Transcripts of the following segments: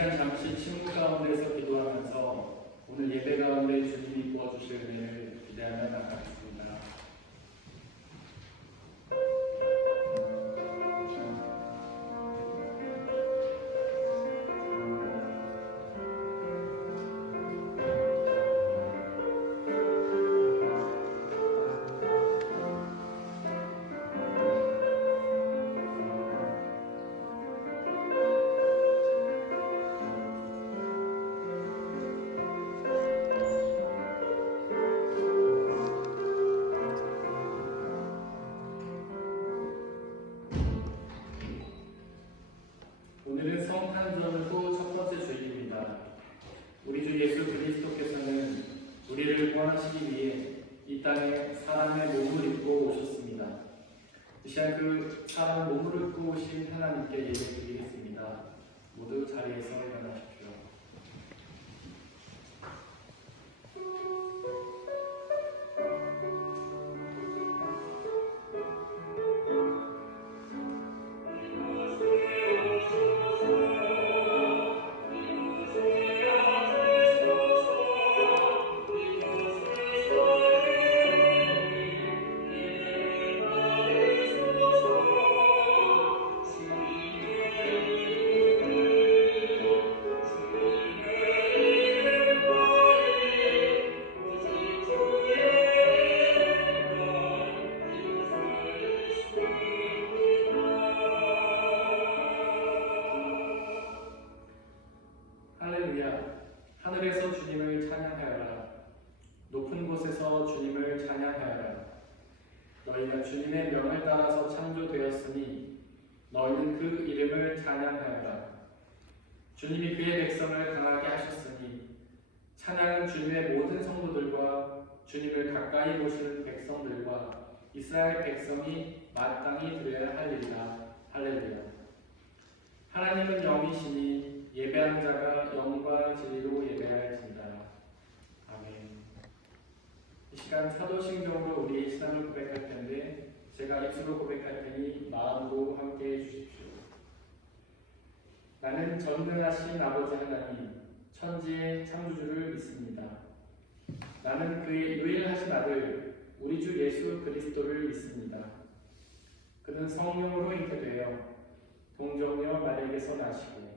시간 잠시 침묵 가운데서 기도하면서 오늘 예배 가운데 주님이 부어주실 은혜를 기대하며 나가겠습니다. 오늘은 성탄절의 후 첫 번째 주일입니다. 우리 주 예수 그리스도께서는 우리를 구원하시기 위해 이 땅에 사람의 몸을 입고 오셨습니다. 이 시간 그 사람의 몸을 입고 오신 하나님께 예배드리겠습니다. 모두 자리에서 일어나십시오. 하늘에서 주님을 찬양하여라. 높은 곳에서 주님을 찬양하여라. 너희가 주님의 명을 따라서 창조되었으니 너희는 그 이름을 찬양하여라. 주님이 그의 백성을 강하게 하셨으니 찬양은 주님의 모든 성도들과 주님을 가까이 보시는 백성들과 이스라엘 백성이 마땅히 드려야 할일이라. 할렐루야. 하나님은 영이시니 예배하는 자가 영과 진리로 예배할지니라. 아멘. 이 시간 사도신경으로 우리의 신앙을 고백할 텐데 제가 입술로 고백할 테니 마음으로 함께해 주십시오. 나는 전능하신 아버지 하나님 천지의 창조주를 믿습니다. 나는 그의 유일하신 아들 우리 주 예수 그리스도를 믿습니다. 그는 성령으로 잉태되어 동정녀 마리아에게서 나시고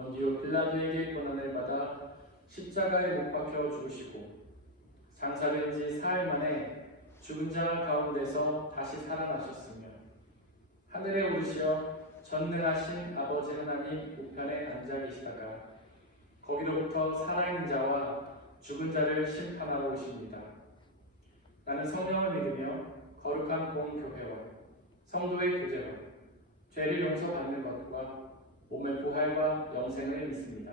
본디오 빌라도에게 고난을 받아 십자가에 못 박혀 죽으시고 장사된 지 사흘 만에 죽은 자 가운데서 다시 살아나셨으며 하늘에 오르시어 전능하신 아버지 하나님 우편에 앉아 계시다가 거기로부터 살아있는 자와 죽은 자를 심판하러 오십니다. 나는 성령을 믿으며 거룩한 공교회와 성도의 교제로 죄를 용서받는 것과 몸의 부활과 영생을 믿습니다.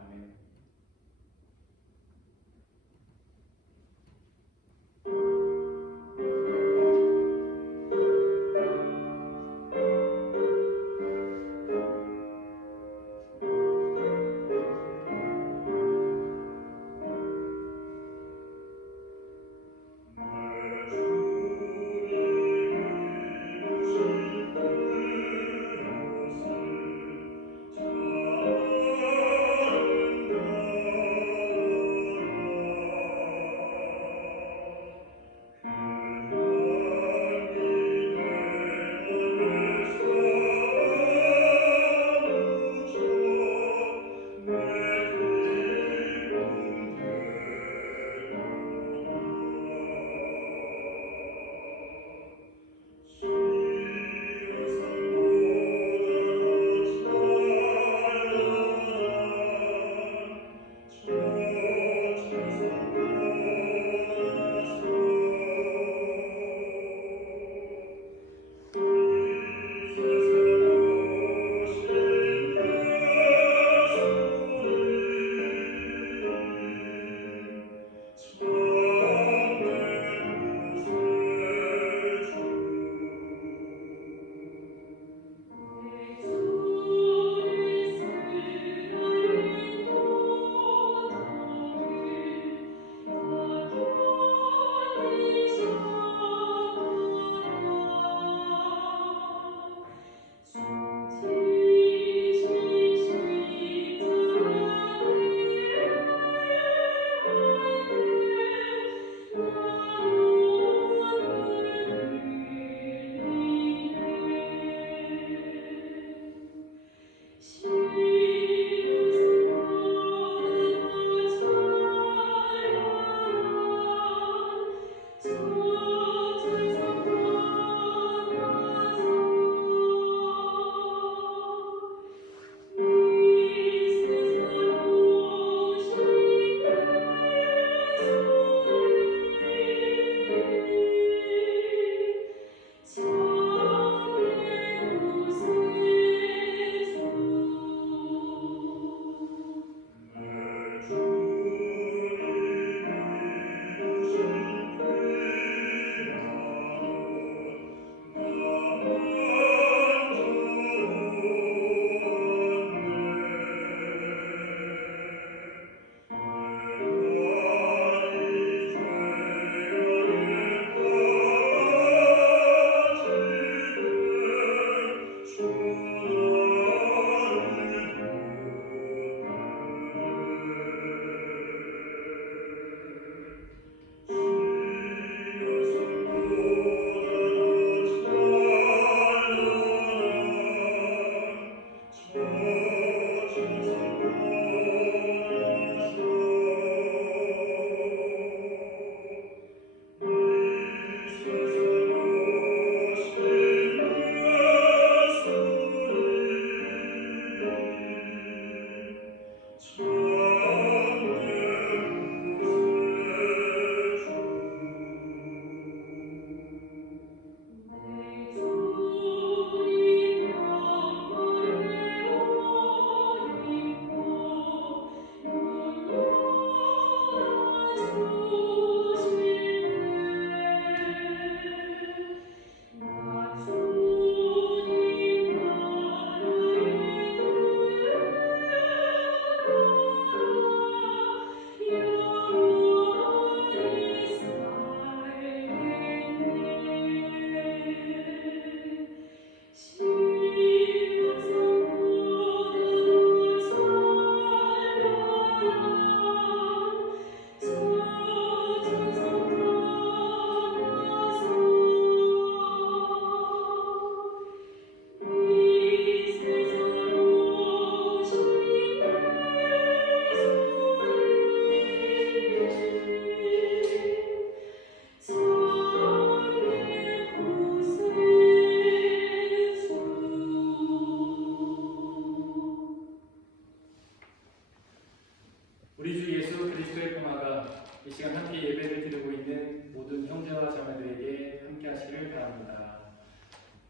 아멘. Oh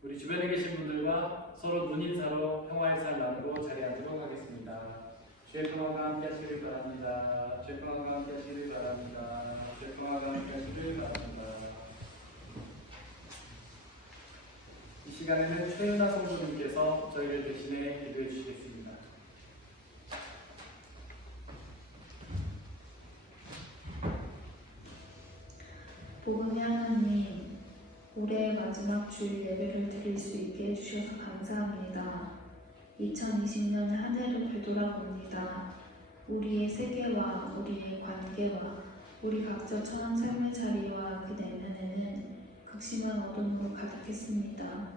우리 주변에 계신 분들과 서로 눈인사로 평화의 살 나누고 자리하도록 하겠습니다. 주의 평화가 함께 하시길 바랍니다. 주의 평화가 함께 하시길 바랍니다. 주의 평화가 함께 하시길 바랍니다. 이 시간에는 최은하 성도님께서 저희를 대신해 기도해 주시겠습니다. 복음의 하나님, 올해의 마지막 주일 예배를 드릴 수 있게 해주셔서 감사합니다. 2020년 한 해를 되돌아봅니다. 우리의 세계와 우리의 관계와 우리 각자 처한 삶의 자리와 그 내면에는 극심한 어둠으로 가득했습니다.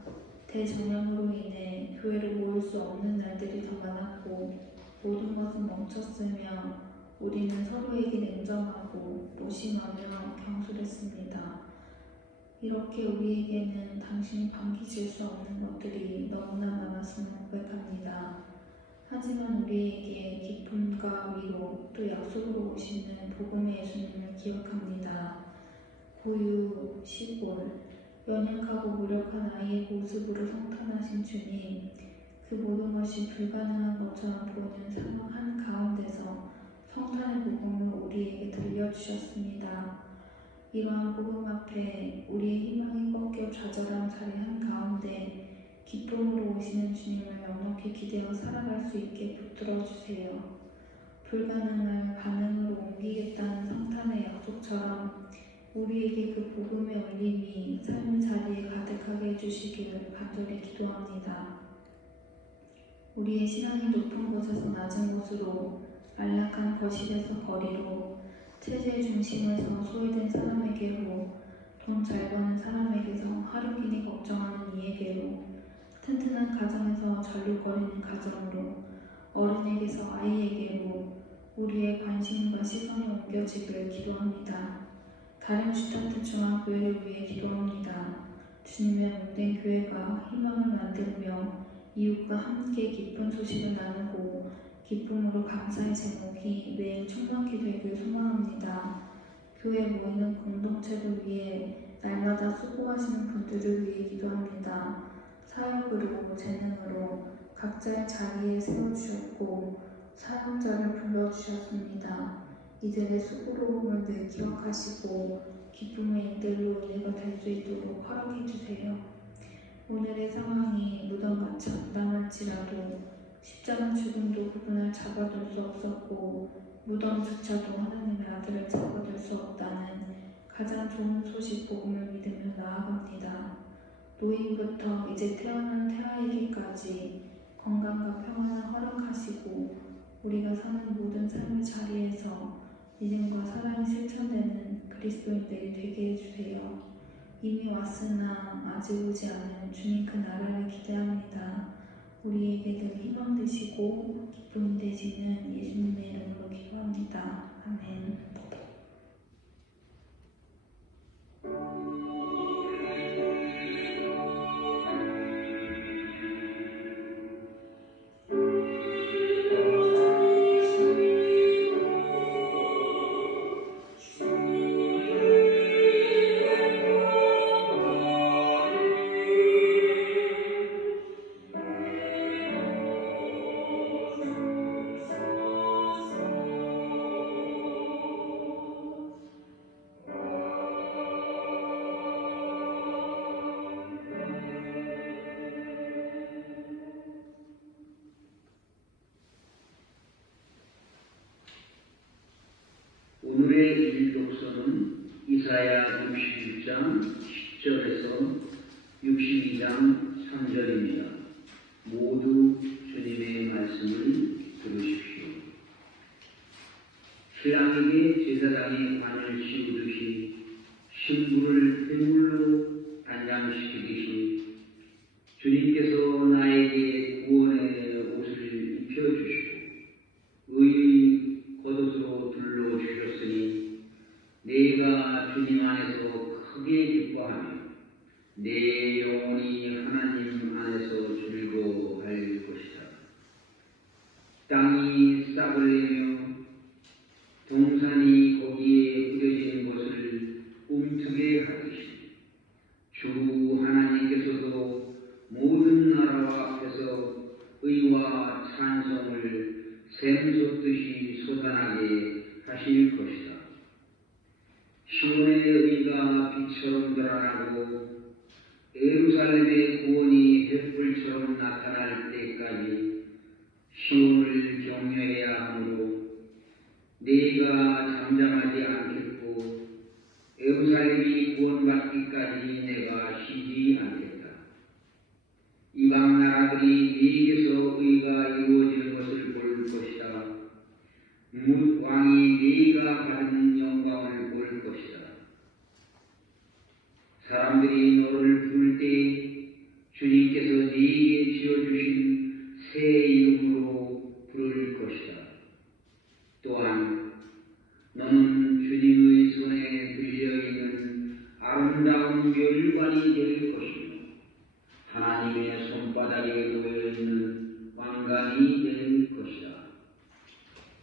대전염으로 인해 교회를 모일 수 없는 날들이 더 많았고 모든 것은 멈췄으며 우리는 서로에게 냉정하고 무심하며 경솔했습니다. 이렇게 우리에게는 당신이 반기실 수 없는 것들이 너무나 많았음을 고백합니다. 하지만 우리에게 기쁨과 위로 또 약속으로 오시는 복음의 예수님을 기억합니다. 고유, 시골, 연약하고 무력한 아이의 모습으로 성탄하신 주님, 그 모든 것이 불가능한 것처럼 보이는 상황 한가운데서 성탄의 복음을 우리에게 들려주셨습니다. 이러한 복음 앞에 우리의 희망이 꺾여 좌절한 자리 한가운데 기쁨으로 오시는 주님을 넉넉히 기대어 살아갈 수 있게 붙들어 주세요. 불가능을 가능으로 옮기겠다는 성탄의 약속처럼 우리에게 그 복음의 울림이 삶의 자리에 가득하게 해주시기를 간절히 기도합니다. 우리의 신앙이 높은 곳에서 낮은 곳으로, 안락한 거실에서 거리로, 체제의 중심에서 소외된 사람에게로, 돈 잘 버는 사람에게서 하루끼니 걱정하는 이에게로, 튼튼한 가정에서 절룩거리는 가정으로, 어른에게서 아이에게로 우리의 관심과 시선이 옮겨지길 기도합니다. 다른 슈타트 중앙교회를 위해 기도합니다. 주님의 몸된 교회가 희망을 만들며 이웃과 함께 기쁜 소식을 나누고 기쁨으로 감사의 제목이 매일 충만케 되길 소망합니다. 교회 모이는 공동체를 위해 날마다 수고하시는 분들을 위해 기도합니다. 사역으로 재능으로 각자의 자리에 세워주셨고 사역자를 불러주셨습니다. 이들의 수고로움을 늘 기억하시고 기쁨의 인들로 은혜가 될 수 있도록 허락해주세요. 오늘의 상황이 무덤같이 암담할지라도 십자가 죽음도 그분을 잡아둘 수 없었고 무덤조차도 하나님의 아들을 잡아둘 수 없다는 가장 좋은 소식 복음을 믿으며 나아갑니다. 노인부터 이제 태어난 태아에게까지 건강과 평안을 허락하시고 우리가 사는 모든 삶의 자리에서 믿음과 사랑이 실천되는 그리스도인들이 되게 해주세요. 이미 왔으나 아직 오지 않은 주님 그 나라를 기대합니다. 우리에게 늘 희망 되시고 기쁨 되시는 예수님의 이름으로 기도합니다. 아멘. 오늘의 일독서는 이사야 61장 10절에서 62장 3절입니다. 모두 주님의 말씀을 들으십시오. 신랑에게 제사장이 관을 씌우듯이 신부를 핏물로 단장시키듯이 주님께서 나에게 구원의 옷을 입혀주시고 의의 겉옷으로 둘러주셨으니 내가 주님 안에서 크게 기뻐하며 내 영혼이 하나님 안에서 즐거워할 것이다. 땅이 싹을 내며 동산이 거기에 뿌려진 것을 움트게 하듯이 주 하나님께서 사람들의 구원이 횃불처럼 나타날 때까지 시온을 경외해야 하므로 내가 잠잠하지 않겠고 예루살렘이 구원받기까지 내가 쉬지 않겠다. 이방 나라들이 네게서 의가 이루어지는 것을 볼 것이다. 왕이 네가 받은 영광을 볼 것이다. 사람들이 너를 부를 때 주님께서 네게 지어주신 새 이름으로 부를 것이다. 또한 너는 주님의 손에 들려있는 아름다운 멸관이 될 것이며 하나님의 손바닥에 놓여있는 왕관이 될 것이다.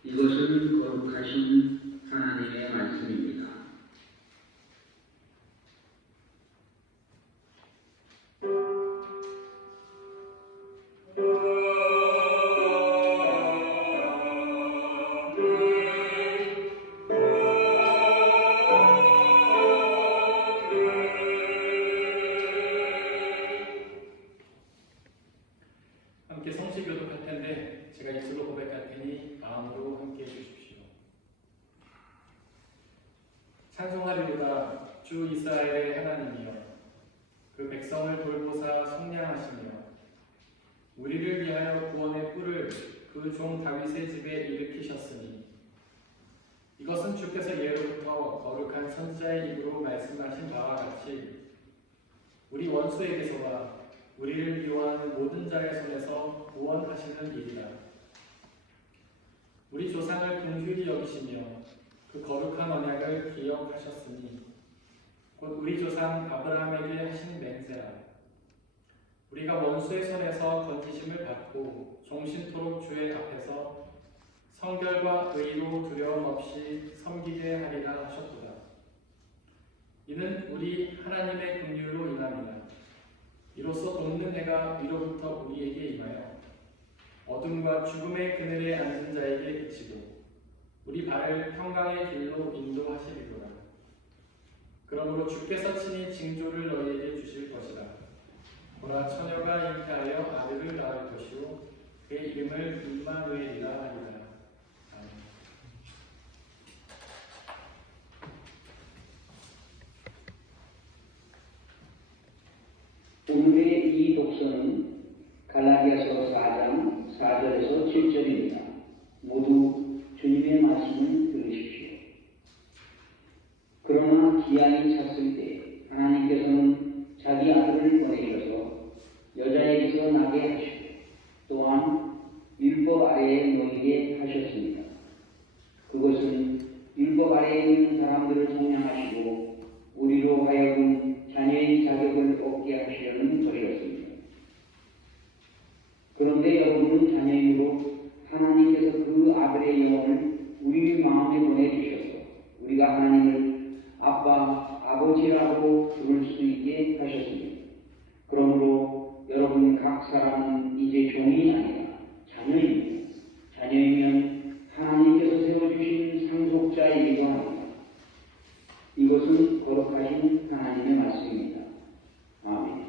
이것은 거룩하신 하나님의 말씀입니다. 함께 성시 교독할 텐데 제가 입술로 고백할 테니 마음으로 함께 해주십시오. 찬송하리로다 주 이스라엘의 하나님이여, 그 백성을 돌보사 속량하시며 우리를 위하여 구원의 뿔을 그 종 다윗의 집에 일으키셨으니 이것은 주께서 예로부터 거룩한 선지자의 입으로 말씀하신 바와 같이 우리 원수에게서와 우리를 미워하는 모든 자의 손에서 구원하시는 일이다. 우리 조상을 긍휼히 여기시며 그 거룩한 언약을 기억하셨으니 곧 우리 조상 아브라함에게 하신 맹세라. 우리가 원수의 손에서 건지심을 받고 종신토록 주의 앞에서 성결과 의로 두려움 없이 섬기게 하리라 하셨도다. 이는 우리 하나님의 긍휼로 인함이다. 이로써 돕는 해가 위로부터 우리에게 임하여 어둠과 죽음의 그늘에 앉은 자에게 비치고 우리 발을 평강의 길로 인도하시리로다. 그러므로 주께서 친히 징조를 너희에게 주실 것이다. 보라, 처녀가 잉태하여 아들을 낳을 것이요 그의 이름을 임마누엘이라 하리라. 아멘. 오늘의 이 독서는 갈라디아서 4장 4절에서 7절입니다. 모두 주님의 말씀을 들으십시오. 그러나 기한이 찼을 때 하나님께서는 자기 아들을 보내셔서 여자에게서 나게 하시고 또한 율법 아래에 놓이게 하셨습니다. 그것은 율법 아래에 있는 사람들을 속량하시고 우리로 하여금 자녀의 자격을 얻게 하시려는 것이었습니다. 그런데 여러분은 자녀임으로 하나님께서 그 아들의 영혼을 우리 마음에 보내주셔서 우리가 하나님을 아빠, 아버지라고 부를 수 있게 하셨습니다. 그러므로 여러분 각 사람은 이제 종이 아니라 자녀입니다. 자녀이면 하나님께서 세워주신 상속자이기도 합니다. 이것은 거룩하신 하나님의 말씀입니다. 아멘.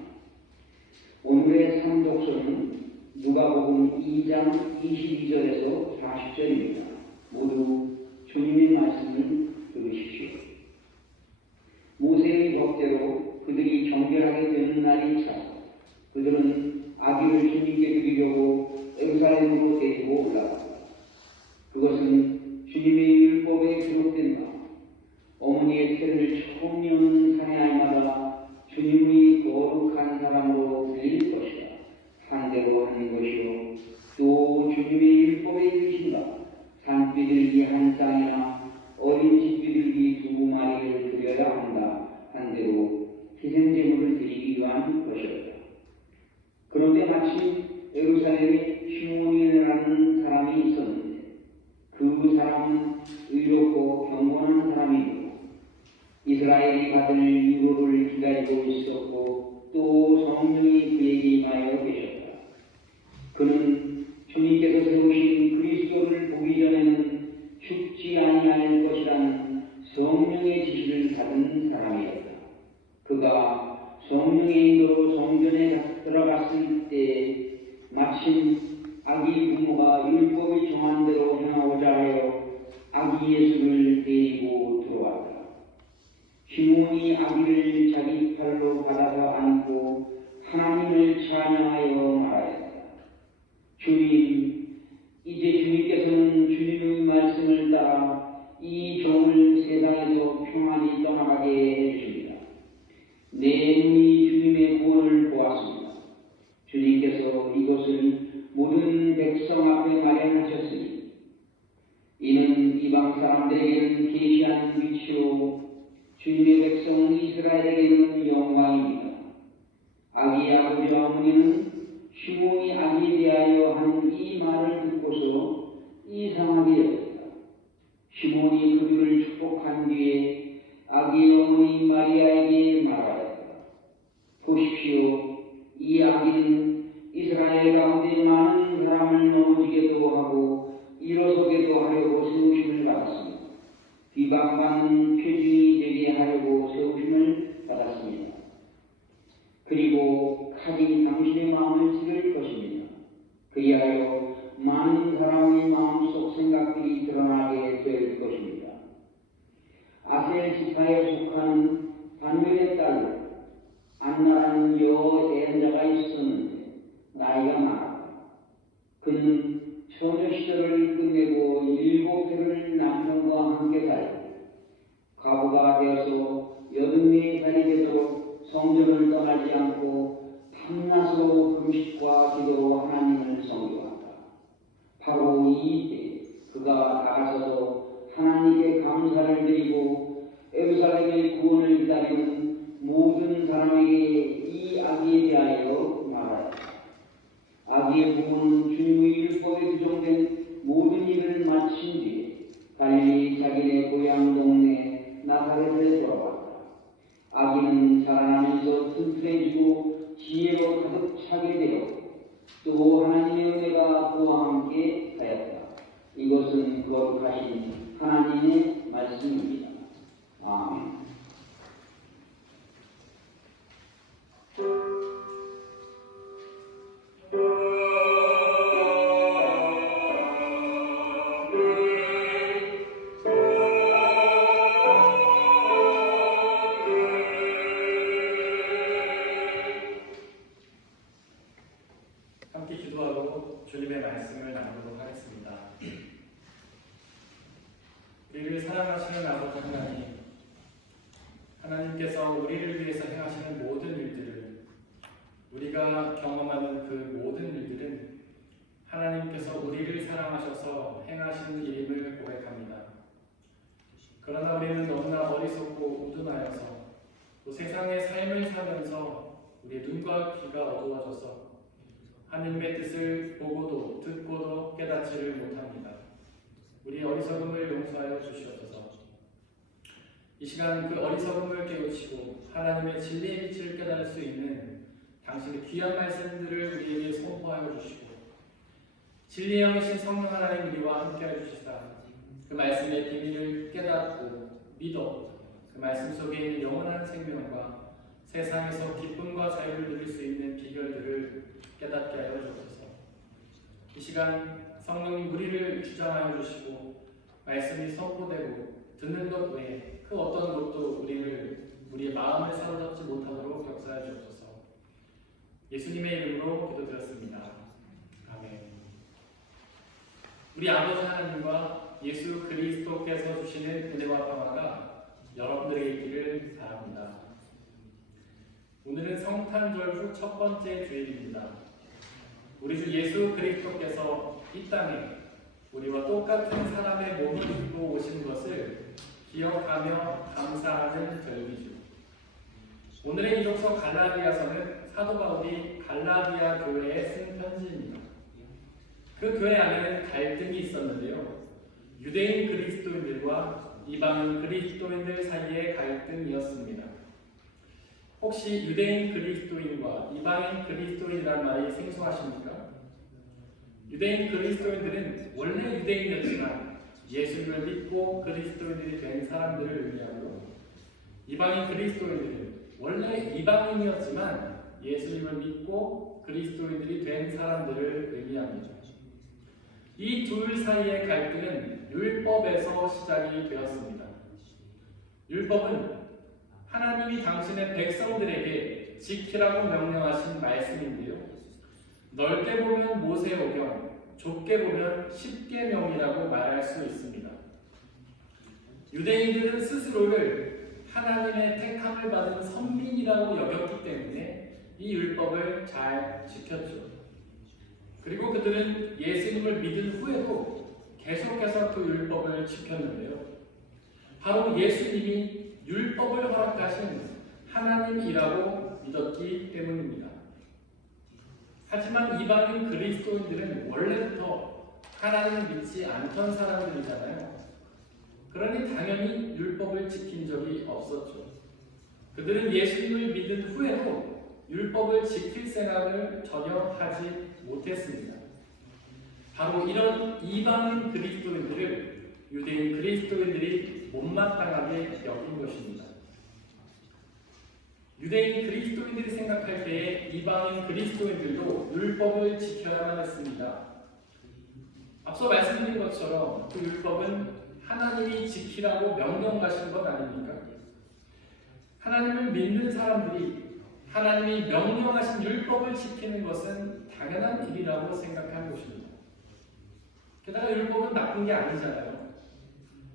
오늘의 상독서는 누가복음 2장 22절에서 40절입니다. 모두 주님의 말씀을 들으십시오. 모세의 법대로 그들이 정결하게 되는 날이 차서 그들은 아기를 주님께 드리려고 예루살렘으로 데리고 올라갔다. 그것은 주님의 율법에 기록된 바 어머니의 태를 처음 여는 사내아이마다 주님의 거룩한 사람으로 들릴 것이다 한대로 하는 것이요 또 주님의 율법에 이르신 바 산비둘기 한 쌍이나 어린 집비둘기 2마리를 드려야 한다 한대로 희생제물을 드리기 위한 것이었다. 그런데 마침 예루살렘에 시몬이라는 사람이 있었는데 그 사람은 의롭고 경건한 사람이고 이스라엘이 받을 위로를 기다리고 있었고 또 성령이 그에게 임하여 계셨다. 그는 주님께서 세우신 그리스도를 보기 전에는 죽지 아니할 것이라는 성령의 지시를 받은 사람이었다. 그가 성령의 인도로 성전에 아기 부모가 율법이 정한 대로 행하고자 하여 아기 예수를 데리고 들어왔다. 시몬이 아기를 자기 팔로 받아서 안고 하나님을 찬양하여 말하였다. 주님, 이제 주님께서는 주님의 말씀을 따라 이 종을 세상에서 평안히 떠나가게 해주십니다. 내 눈이 주님의 구원을 보았습니다. 주님께서 이곳을 모든 백성 앞에 마련하셨으니 이는 이방 사람들에게는 계시한 빛이요 주님의 백성 이스라엘에게는 영광입니다. 아기의 아버지와 어머니는 시몬이 아기에 대하여 한 이 말을 듣고서 이상하게 여겼다. 시몬이 그들을 축복한 뒤에 아기의 어머니 마리아에게 말하였다. 보십시오, 이 아기는 이스라엘 가운데 많은 사람을 넘어지게도 하고 일어서게도 하려고 세우심을 받았습니다. 비방받는 표징이 되게 하려고 세우심을 받았습니다. 그리고 칼이 당신의 마음을 찌를 것입니다. 그리하여 많은 사람의 마음속 생각들이 드러나게 될 것입니다. 아셀 지파에 속하는 반면의 딸로 안나라는 여애자가 있었는데 나이가 많았다. 그는 처녀 시절을 끝내고 7해를 남편과 함께 살고 과부가 되어서 84살이 되도록 성전을 떠나지 않고 밤낮으로 금식과 기도로 하나님을 섬겨왔다. 바로 이때 그가 나가서도 하나님께 감사를 드리고 예루살렘의 구원을 기다리는 모든 사람에게 이 아기에 대하여 말하였다. 아기의 부모는 주님의 율법에 규정된 모든 일을 마친 뒤에 달리 자기네 고향 동네 나사렛에 돌아왔다. 아기는 자라나면서 튼튼해지고 지혜로 가득 차게 되었고 또 하나님의 은혜가 그와 함께 하였다. 이것은 거룩하신 하나님의 말씀입니다. 아멘. 함께 기도하고 주님의 말씀을 나누도록 하겠습니다. 우리를 사랑하시는 아버지 하나님, 하나님께서 우리를 위해서 행하시는 모든 일들을, 우리가 경험하는 그 모든 일들은 하나님께서 우리를 사랑하셔서 행하시는 일임을 고백합니다. 그러나 우리는 너무나 어리석고 우둔하여서 또 세상의 삶을 살면서 우리의 눈과 귀가 어두워져서 하나님의 뜻을 보고도 듣고도 깨닫지를 못합니다. 우리의 어리석음을 용서하여 주시옵소서. 이 시간 그 어리석음을 깨우치고 하나님의 진리의 빛을 깨달을 수 있는 당신의 귀한 말씀들을 우리에게 선포하여 주시고 진리의 영이신 성령 하나님 우리와 함께하여 주시사 그 말씀의 비밀을 깨닫고 믿어 그 말씀 속에 있는 영원한 생명과 세상에서 기쁨과 자유를 누릴 수 있는 비결들을 깨닫게 하여 주옵소서. 이 시간 성령님 우리를 주장하여 주시고 말씀이 선포되고 듣는 것 외에 그 어떤 것도 우리의 마음을 사로잡지 못하도록 역사해 주옵소서. 예수님의 이름으로 기도드렸습니다. 아멘. 우리 아버지 하나님과 예수 그리스도께서 주시는 은혜와 평화가 여러분들에게 있기를 바랍니다. 오늘은 성탄절 후 첫 번째 주일입니다. 우리 주 예수 그리스도께서 이 땅에 우리와 똑같은 사람의 몸을 입고 오신 것을 기억하며 감사하는 절기주. 오늘의 이독서 갈라디아서는 사도 바울이 갈라디아 교회에 쓴 편지입니다. 그 교회 안에는 갈등이 있었는데요. 유대인 그리스도인들과 이방인 그리스도인들 사이의 갈등이었습니다. 혹시 유대인 그리스도인과 이방인 그리스도인이란 말이 생소하십니까? 유대인 그리스도인들은 원래 유대인이었지만 예수님을 믿고 그리스도인들이 된 사람들을 의미하고 이방인 그리스도인들은 원래 이방인이었지만 예수님을 믿고 그리스도인들이 된 사람들을 의미합니다. 이 둘 사이의 갈등은 율법에서 시작이 되었습니다. 율법은 하나님이 당신의 백성들에게 지키라고 명령하신 말씀인데요. 넓게 보면 모세오경, 좁게 보면 십계명이라고 말할 수 있습니다. 유대인들은 스스로를 하나님의 택함을 받은 선민이라고 여겼기 때문에 이 율법을 잘 지켰죠. 그리고 그들은 예수님을 믿은 후에도 계속해서 그 율법을 지켰는데요. 바로 예수님이 율법을 허락하신 하나님이라고 믿었기 때문입니다. 하지만 이방인 그리스도인들은 원래부터 하나님을 믿지 않던 사람들이잖아요. 그러니 당연히 율법을 지킨 적이 없었죠. 그들은 예수님을 믿은 후에도 율법을 지킬 생각을 전혀 하지 못했습니다. 바로 이런 이방인 그리스도인들을 유대인 그리스도인들이 못마땅하게 여긴 것입니다. 유대인 그리스도인들이 생각할 때에 이방인 그리스도인들도 율법을 지켜야만 했습니다. 앞서 말씀드린 것처럼 그 율법은 하나님이 지키라고 명령하신 것 아닙니까? 하나님을 믿는 사람들이 하나님이 명령하신 율법을 지키는 것은 당연한 일이라고 생각하는 것입니다. 게다가 율법은 나쁜 게 아니잖아요.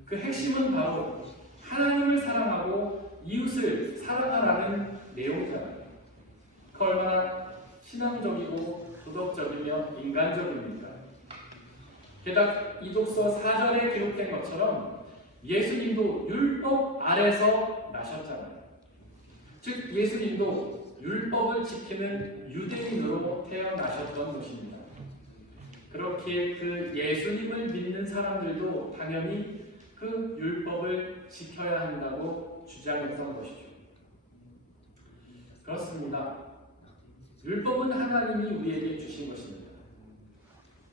그 핵심은 바로 하나님을 사랑하고 이웃을 사랑하라는 내용이잖아요. 그 얼마나 신앙적이고 도덕적이며 인간적입니까? 게다가 이독서 4절에 기록된 것처럼 예수님도 율법 아래서 나셨잖아요. 즉 예수님도 율법을 지키는 유대인으로 태어나셨던 것입니다. 그렇게 그 예수님을 믿는 사람들도 당연히 그 율법을 지켜야 한다고 주장했던 것이죠. 그렇습니다. 율법은 하나님이 우리에게 주신 것입니다.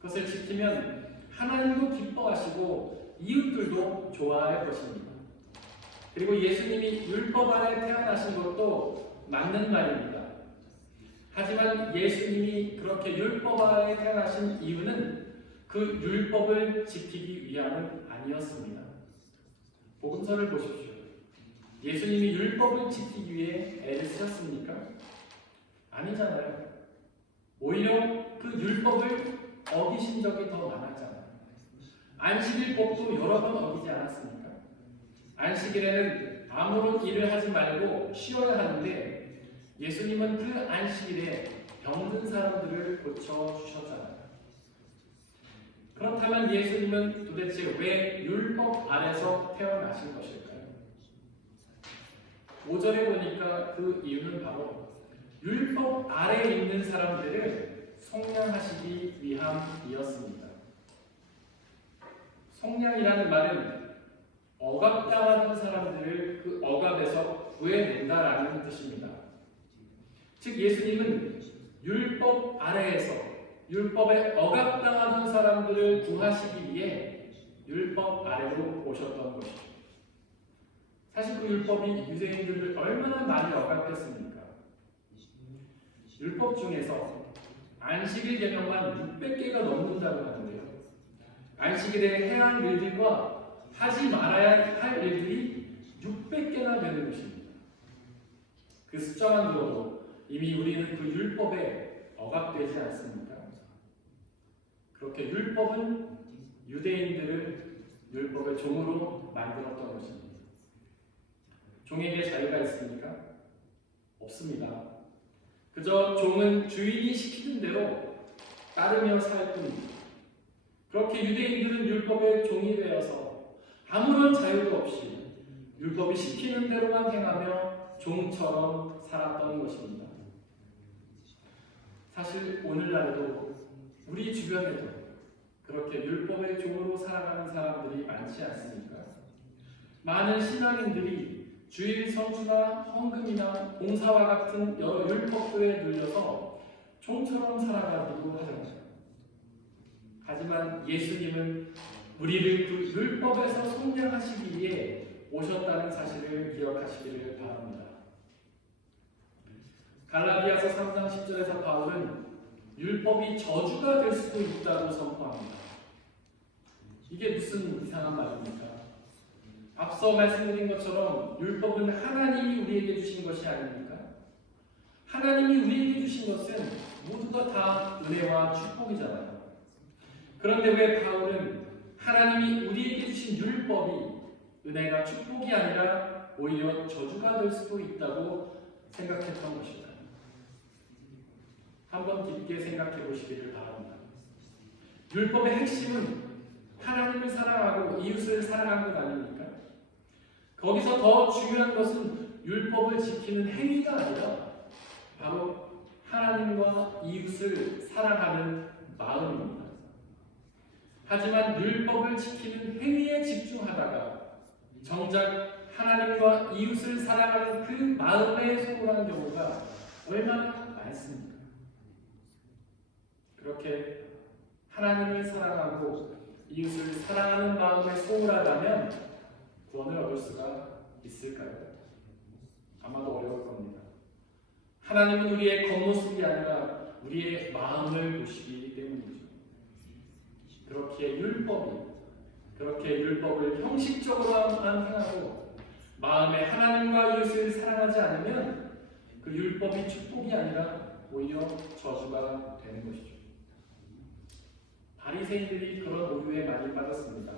그것을 지키면 하나님도 기뻐하시고 이웃들도 좋아할 것입니다. 그리고 예수님이 율법 아래 태어나신 것도 맞는 말입니다. 하지만 예수님이 그렇게 율법 아래 태어나신 이유는 그 율법을 지키기 위함은 아니었습니다. 복음서를 보십시오. 예수님이 율법을 지키기 위해 애를 쓰셨습니까? 아니잖아요. 오히려 그 율법을 어기신 적이 더 많았잖아요. 안식일법도 여러 번 어기지 않았습니까? 안식일에는 아무런 일을 하지 말고 쉬어야 하는데 예수님은 그 안식일에 병든 사람들을 고쳐주셨잖아요. 그렇다면 예수님은 도대체 왜 율법 아래서 태어나신 것일까요? 5절에 보니까 그 이유는 바로 율법 아래에 있는 사람들을 속량하시기 위함이었습니다. 속량이라는 말은 억압당하던 사람들을 그 억압에서 구해낸다라는 뜻입니다. 즉 예수님은 율법 아래에서 율법에 억압당하던 사람들을 구하시기 위해 율법 아래로 오셨던 것이죠. 사실 그 율법이 유대인들을 얼마나 많이 억압했습니까? 율법 중에서 안식일 계명만 600개가 넘는다고 하는데요. 안식일에 해야 할 일들과 하지 말아야 할 일들이 600개나 되는 것입니다. 그 숫자만 들어도 이미 우리는 그 율법에 억압되지 않습니까? 그렇게 율법은 유대인들을 율법의 종으로 만들었던 것입니다. 종에게 자유가 있습니까? 없습니다. 그저 종은 주인이 시키는 대로 따르며 살 뿐입니다. 그렇게 유대인들은 율법의 종이 되어서 아무런 자유도 없이 율법이 시키는 대로만 행하며 종처럼 살았던 것입니다. 사실 오늘날에도 우리 주변에도 그렇게 율법의 종으로 살아가는 사람들이 많지 않습니까? 많은 신앙인들이 주일 성수나 헌금이나 봉사와 같은 여러 율법들에 눌려서 종처럼 살아가기도 하잖아요. 하지만 예수님은 우리를 그 율법에서 속량하시기 위해 오셨다는 사실을 기억하시기를 바랍니다. 갈라디아서 3장 10절에서 바울은 율법이 저주가 될 수도 있다고 선포합니다. 이게 무슨 이상한 말입니까? 앞서 말씀드린 것처럼 율법은 하나님이 우리에게 주신 것이 아닙니까? 하나님이 우리에게 주신 것은 모두가 다 은혜와 축복이잖아요. 그런데 왜 바울은 하나님이 우리에게 주신 율법이 은혜가 축복이 아니라 오히려 저주가 될 수도 있다고 생각했던 것일까요? 한번 깊게 생각해 보시기를 바랍니다. 율법의 핵심은 하나님을 사랑하고 이웃을 사랑하는 것 아닙니까? 거기서 더 중요한 것은 율법을 지키는 행위가 아니라 바로 하나님과 이웃을 사랑하는 마음입니다. 하지만 율법을 지키는 행위에 집중하다가 정작 하나님과 이웃을 사랑하는 그 마음에 소홀한 경우가 얼마나 많습니까? 그렇게 하나님을 사랑하고 이웃을 사랑하는 마음에 소홀하다면 구원을 얻을 수가 있을까요? 아마도 어려울 겁니다. 하나님은 우리의 겉모습이 아니라 우리의 마음을 보시기 때문이죠. 그렇게 율법을 형식적으로만 행하고 마음에 하나님과 이웃을 사랑하지 않으면 그 율법이 축복이 아니라 오히려 저주가 되는 것이죠. 바리새인들이 그런 오류에 많이 빠졌습니다.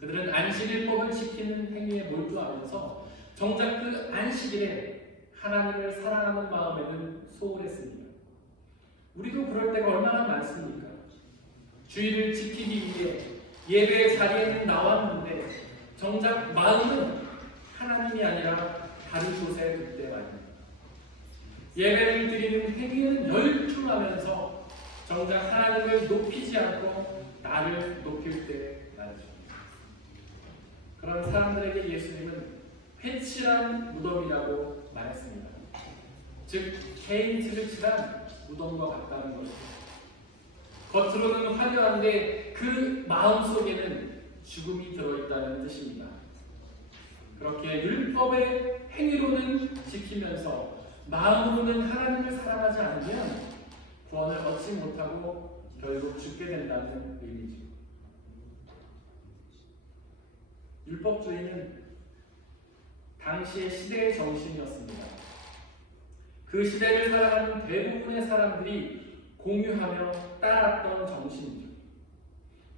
그들은 안식일법을 지키는 행위에 몰두하면서 정작 그 안식일에 하나님을 사랑하는 마음에는 소홀했습니다. 우리도 그럴 때가 얼마나 많습니까? 주의를 지키기 위해 예배 자리에는 나왔는데 정작 마음은 하나님이 아니라 다른 곳에 둘 때 말입니다. 예배를 드리는 행위는 열중하면서 정작 하나님을 높이지 않고 나를 높일 때 말이죠. 그런 사람들에게 예수님은 회칠한 무덤이라고 말했습니다. 즉 개인치를 칠한 무덤과 가까운 것이죠. 겉으로는 화려한데 그 마음속에는 죽음이 들어있다는 뜻입니다. 그렇게 율법의 행위로는 지키면서 마음으로는 하나님을 사랑하지 않으면 구원을 얻지 못하고 결국 죽게 된다는 의미죠. 율법주의는 당시의 시대의 정신이었습니다. 그 시대를 살아가는 대부분의 사람들이 공유하며 따랐던 정신이죠.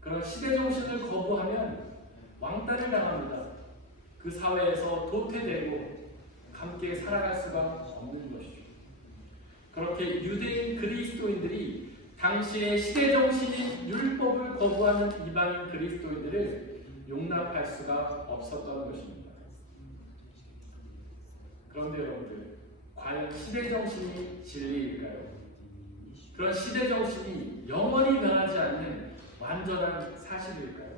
그런 시대 정신을 거부하면 왕따를 당합니다. 그 사회에서 도태되고 함께 살아갈 수가 없는 것이죠. 그렇게 유대인 그리스도인들이 당시의 시대 정신인 율법을 거부하는 이방인 그리스도인들을 용납할 수가 없었던 것입니다. 그런데 여러분들, 과연 시대 정신이 진리일까요? 그런 시대 정신이 영원히 변하지 않는 완전한 사실일까요?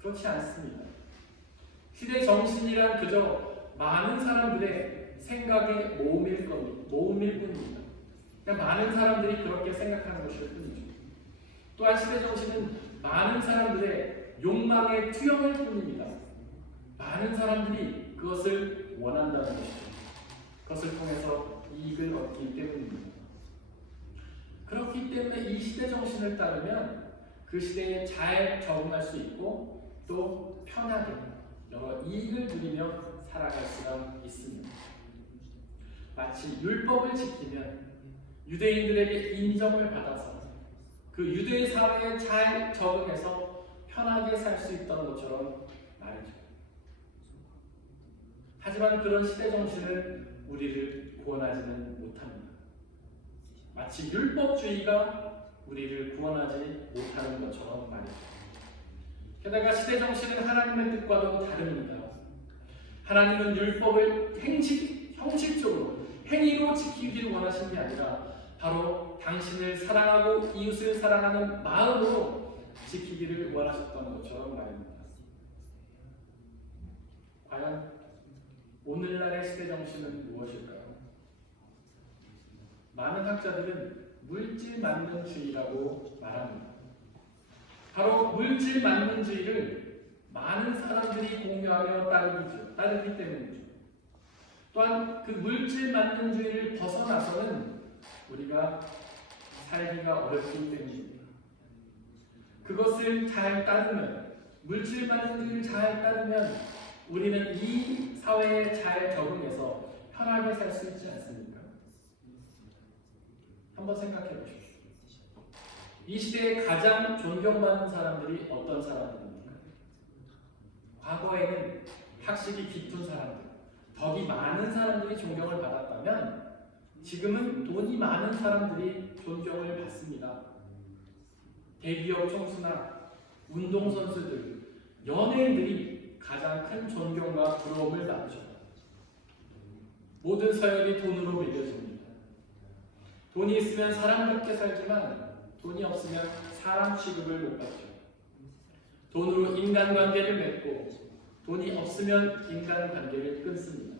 그렇지 않습니다. 시대 정신이란 그저 많은 사람들의 생각의 모음일 뿐입니다. 그냥 많은 사람들이 그렇게 생각하는 것일 뿐이죠. 또한 시대 정신은 많은 사람들의 욕망의 투영일 뿐입니다. 많은 사람들이 그것을 원한다는 것이죠. 그것을 통해서 이익을 얻기 때문입니다. 그렇기 때문에 이 시대 정신을 따르면 그 시대에 잘 적응할 수 있고 또 편하게 여러 이익을 누리며 살아갈 수가 있습니다. 마치 율법을 지키면 유대인들에게 인정을 받아서 그 유대인 사회에 잘 적응해서 편하게 살 수 있던 것처럼 말이죠. 하지만 그런 시대 정신은 우리를 구원하지는 못합니다. 마치 율법주의가 우리를 구원하지 못하는 것처럼 말이죠. 게다가 시대 정신은 하나님의 뜻과도 다릅니다. 하나님은 율법을 형식적으로 행위로 지키기를 원하신 게 아니라 바로 당신을 사랑하고 이웃을 사랑하는 마음으로 지키기를 원하셨던 것처럼 말입니다. 과연 오늘날의 시대 정신은 무엇일까요? 많은 학자들은 물질 만능주의라고 말합니다. 바로 물질 만능주의를 많은 사람들이 공유하며 따르기 때문이죠. 또한 그 물질 만능주의를 벗어나서는 우리가 살기가 어렵기 때문입니다. 그것을 잘 따르면, 물질 반응들을 잘 따르면 우리는 이 사회에 잘 적응해서 편하게 살 수 있지 않습니까? 한번 생각해 보십시오. 이 시대에 가장 존경받는 사람들이 어떤 사람들입니까? 과거에는 학식이 깊은 사람들, 덕이 많은 사람들이 존경을 받았다면 지금은 돈이 많은 사람들이 존경을 받습니다. 대기업 총수나 운동선수들, 연예인들이 가장 큰 존경과 부러움을 받으죠. 모든 서열이 돈으로 매겨집니다. 돈이 있으면 사람답게 살지만 돈이 없으면 사람 취급을 못 받죠. 돈으로 인간관계를 맺고 돈이 없으면 인간관계를 끊습니다.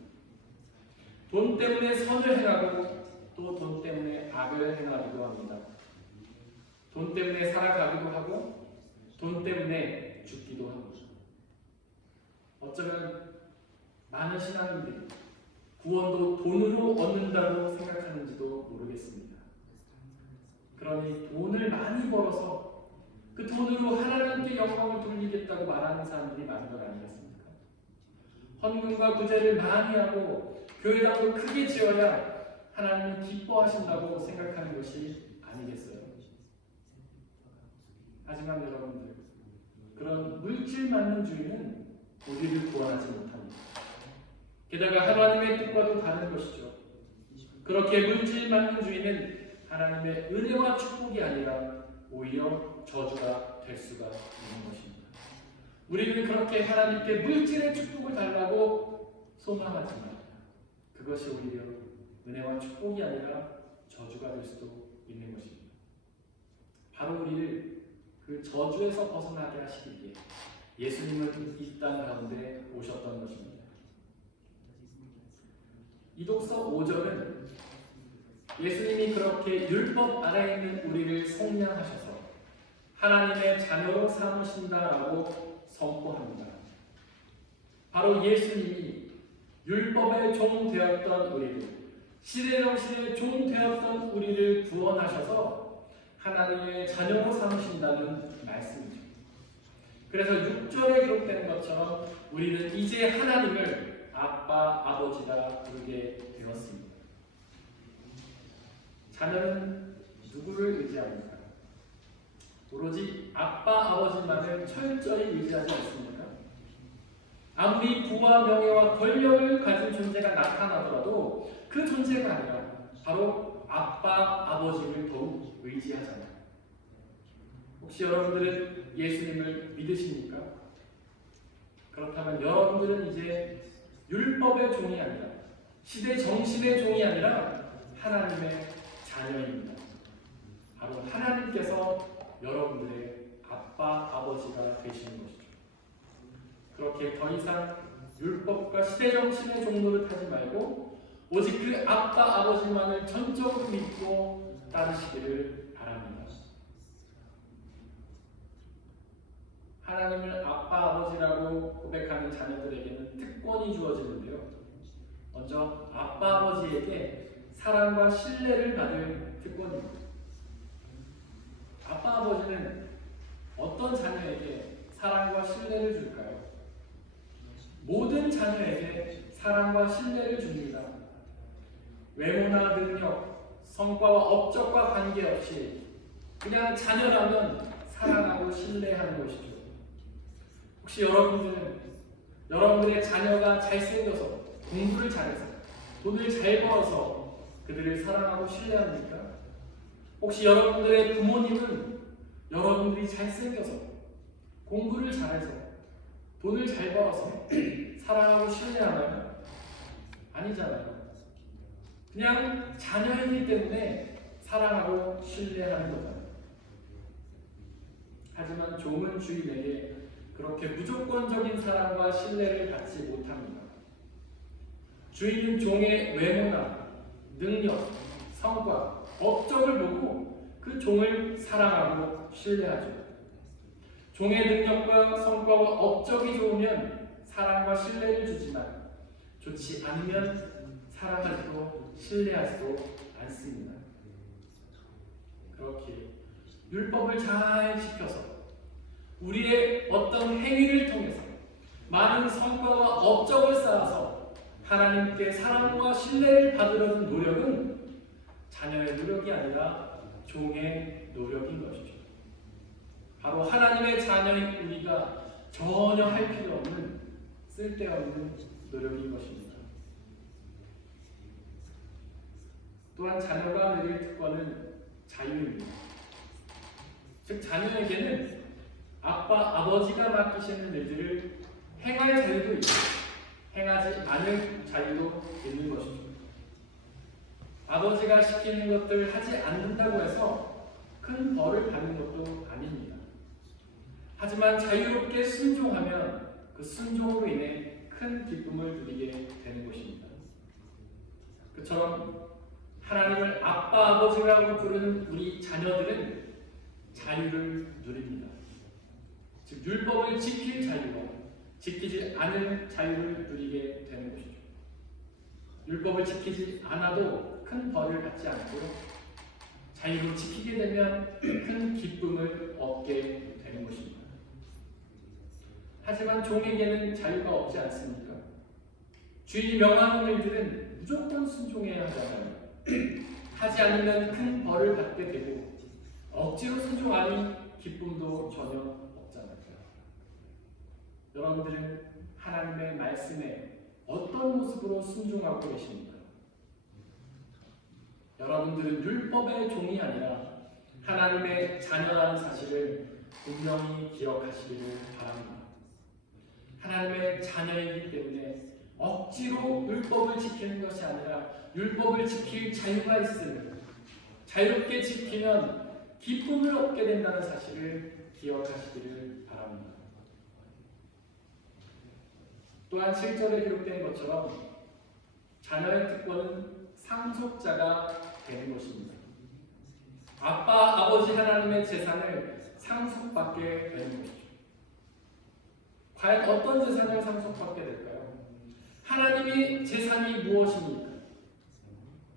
돈 때문에 선을 행하고 또 돈 때문에 악을 행하기도 합니다. 돈 때문에 살아가기도 하고 돈 때문에 죽기도 하고. 어쩌면 많은 신앙인들이 구원도 돈으로 얻는다고 생각하는지도 모르겠습니다. 그러니 돈을 많이 벌어서 그 돈으로 하나님께 영광을 돌리겠다고 말하는 사람들이 많은 것 아니겠습니까? 헌금과 구제를 많이 하고 교회당도 크게 지어야 하나님이 기뻐하신다고 생각하는 것이 아니겠어요? 하지만 여러분들, 그런 물질만능주의는 우리를 구원하지 못합니다. 게다가 하나님의 뜻과도 다른 것이죠. 그렇게 물질만능주의는 하나님의 은혜와 축복이 아니라 오히려 저주가 될 수가 있는 것입니다. 우리는 그렇게 하나님께 물질의 축복을 달라고 소망하지만 그것이 오히려 은혜와 축복이 아니라 저주가 될 수도 있는 것입니다. 바로 우리를 그 저주에서 벗어나게 하시기 위해 예수님은 이 땅 가운데 오셨던 것입니다. 이독서 5절은 예수님이 그렇게 율법 아래에 있는 우리를 속량하셔서 하나님의 자녀로 삼으신다라고 선포합니다. 바로 예수님이 율법의 종 되었던 우리를, 시대정신의 종 되었던 우리를 구원하셔서 하나님의 자녀로 삼으신다는 말씀이죠. 그래서 6절에 기록된 것처럼 우리는 이제 하나님을 아빠, 아버지라 부르게 되었습니다. 자녀는 누구를 의지합니까? 오로지 아빠, 아버지만을 철저히 의지하지 않습니까? 아무리 부와 명예와 권력을 가진 존재가 나타나더라도 그 존재가 아니라 바로 아빠, 아버지를 더욱 의지하잖아요. 혹시 여러분들은 예수님을 믿으십니까? 그렇다면 여러분들은 이제 율법의 종이 아니라, 시대 정신의 종이 아니라 하나님의 자녀입니다. 바로 하나님께서 여러분들의 아빠, 아버지가 되시는 것이죠. 그렇게 더 이상 율법과 시대 정신의 종로를 타지 말고 오직 그 아빠, 아버지만을 전적으로 믿고 따르시기를 바랍니다. 하나님을 아빠, 아버지라고 고백하는 자녀들에게는 특권이 주어지는데요. 먼저 아빠, 아버지에게 사랑과 신뢰를 받을 특권입니다. 아빠, 아버지는 어떤 자녀에게 사랑과 신뢰를 줄까요? 모든 자녀에게 사랑과 신뢰를 줍니다. 외모나 능력, 성과와 업적과 관계없이 그냥 자녀라면 사랑하고 신뢰하는 것이죠. 혹시 여러분들은 여러분들의 자녀가 잘생겨서, 공부를 잘해서, 돈을 잘 벌어서 그들을 사랑하고 신뢰합니까? 혹시 여러분들의 부모님은 여러분들이 잘생겨서, 공부를 잘해서, 돈을 잘 벌어서 사랑하고 신뢰하나요? 아니잖아요. 그냥 자녀이기 때문에 사랑하고 신뢰하는 거잖아요. 하지만 종은 주인에게 그렇게 무조건적인 사랑과 신뢰를 받지 못합니다. 주인은 종의 외모나 능력, 성과, 업적을 보고 그 종을 사랑하고 신뢰하죠. 종의 능력과 성과와 업적이 좋으면 사랑과 신뢰를 주지만 좋지 않으면 사랑하지도 신뢰하지도 않습니다. 그렇게 율법을 잘 지켜서 우리의 어떤 행위를 통해서 많은 성과와 업적을 쌓아서 하나님께 사랑과 신뢰를 받으려는 노력은 자녀의 노력이 아니라 종의 노력인 것이죠. 바로 하나님의 자녀인 우리가 전혀 할 필요 없는 쓸데없는 노력인 것입니다. 또한 자녀가 누릴 특권은 자유입니다. 즉 자녀에게는 아빠, 아버지가 맡기시는 일들을 행할 자유도 있고 행하지 않을 자유도 있는 것이죠. 아버지가 시키는 것들을 하지 않는다고 해서 큰 벌을 받는 것도 아닙니다. 하지만 자유롭게 순종하면 그 순종으로 인해 큰 기쁨을 누리게 되는 것입니다. 그처럼 하나님을 아빠, 아버지라고 부르는 우리 자녀들은 자유를 누립니다. 즉 율법을 지킬 자유와 지키지 않을 자유를 누리게 되는 것이죠. 율법을 지키지 않아도 큰 벌을 받지 않고 자유를 지키게 되면 큰 기쁨을 얻게 되는 것입니다. 하지만 종에게는 자유가 없지 않습니까? 주인이 명하는 일들은 무조건 순종해야 하잖아요. 하지 않으면 큰 벌을 받게 되고 억지로 순종하니 기쁨도 전혀 없잖아요. 여러분들은 하나님의 말씀에 어떤 모습으로 순종하고 계십니까? 여러분들은 율법의 종이 아니라 하나님의 자녀라는 사실을 분명히 기억하시기를 바랍니다. 하나님의 자녀이기 때문에 억지로 율법을 지키는 것이 아니라 율법을 지킬 자유가 있으며 자유롭게 지키면 기쁨을 얻게 된다는 사실을 기억하시기를 바랍니다. 또한 7절에 기록된 것처럼 자녀의 특권은 상속자가 되는 것입니다. 아빠, 아버지 하나님의 재산을 상속받게 되는 것이죠. 과연 어떤 재산을 상속받게 될까요? 하나님의 재산이 무엇입니까?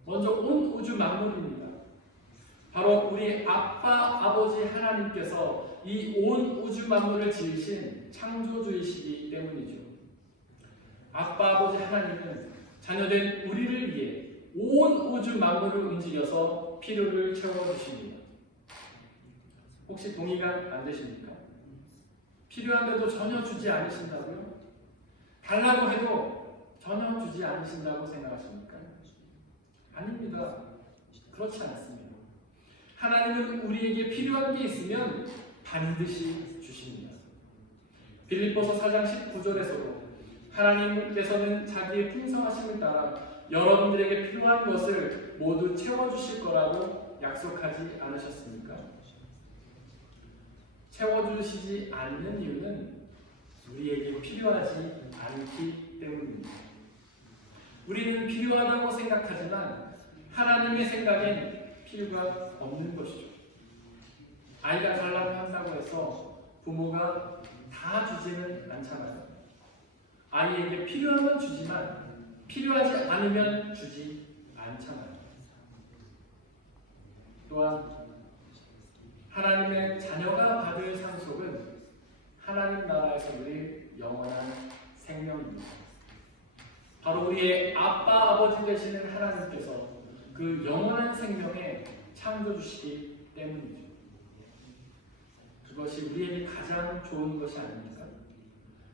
먼저 온 우주 만물입니다. 바로 우리 아빠, 아버지 하나님께서 이 온 우주 만물을 지으신 창조주이시기 때문이죠. 아빠, 아버지 하나님은 자녀된 우리를 위해 온 우주 만물을 움직여서 필요를 채워주십니다. 혹시 동의가 안 되십니까? 필요한데도 전혀 주지 않으신다고요? 달라고 해도 전혀 주지 않으신다고 생각하십니까? 아닙니다. 그렇지 않습니다. 하나님은 우리에게 필요한 게 있으면 반드시 주십니다. 빌립보서 4장 19절에서도 하나님께서는 자기의 풍성하심을 따라 여러분들에게 필요한 것을 모두 채워주실 거라고 약속하지 않으셨습니까? 채워주시지 않는 이유는 우리에게 필요하지 않기 때문입니다. 우리는 필요하다고 생각하지만 하나님의 생각엔 필요가 없는 것이죠. 아이가 달라고 한다고 해서 부모가 다 주지는 않잖아요. 아이에게 필요하면 주지만 필요하지 않으면 주지 않잖아요. 또한 하나님의 자녀가 받을 상속은 하나님 나라에서 누릴 영원한 생명입니다. 바로 우리의 아빠, 아버지 되시는 하나님께서 그 영원한 생명에 창조주시기 때문이죠. 그것이 우리에게 가장 좋은 것이 아닙니까?